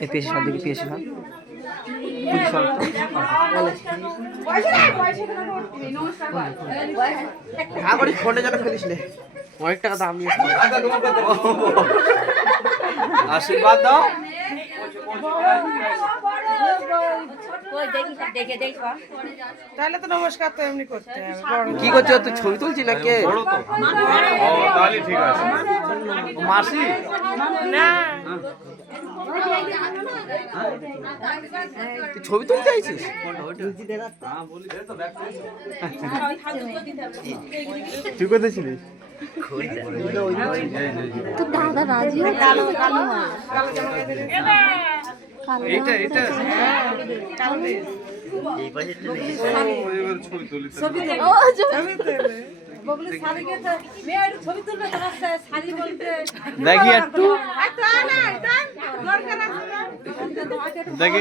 পেয়েছি সব দিকে পেয়েছি সব ফোনে যেন ফেলিসলে অনেক টাকা দাম নিয়ে আশীর্বাদ দাও। তাহলে তো নমস্কার তো এমনি করতে হবে। কি করছো তুই ছবি তুলছি না কে ঠিক আছে মাসি না তুই ছবি তুলতে চাইছিস তুই কোথায় ছিলিস তো দাদা রাজি এইটা এইটা দেখি একটু দেখি